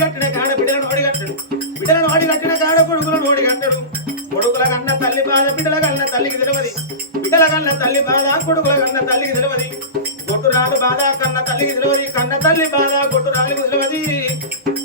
కట్టిన కాడ బిడ్డలను ఓడిగట్టడు బిడ్డలను ఓడిగట్టిన కాడ కొడుకులను ఓడిగట్టడు కొడుకుల కన్న తల్లి బాధ బిడ్డల కన్న తల్లికి తెలియదు బిడ్డల కన్న తల్లి బాధ కొడుకుల కన్న తల్లికి తెలియదు కొట్టురాలు బాధ కన్న తల్లికి తెలియదు కన్న తల్లి బాధ కొట్టురాలికి తెలియదు